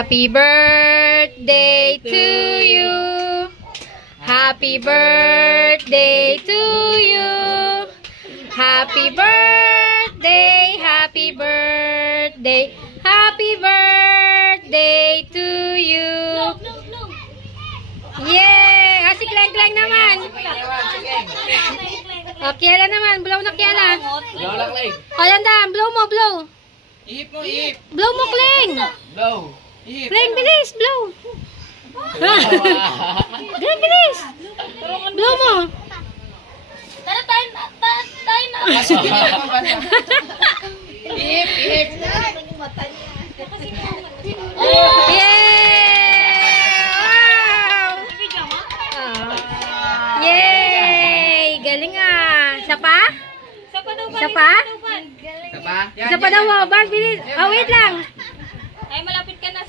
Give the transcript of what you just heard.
Happy birthday to you. Happy birthday to you. Happy birthday, happy birthday, happy birthday to you. Yay! Si Kleng-Kleng naman. O, Kiela naman. Blow na, Kiela. Blow lang, Kleng. O, Landan. Blow mo, blow. Ihip mo, ihip. Blow mo, Kleng. Blow. Ihip. Kleng, bilis. Blow. Kleng, bilis. Blow mo. Tara tayo na. Ihip, ihip. Yay! Wow! Yay! Galing ah. Isa pa? Isa pa? Isa pa? Isa pa daw, Bag. Bilis. Oh, wait lang.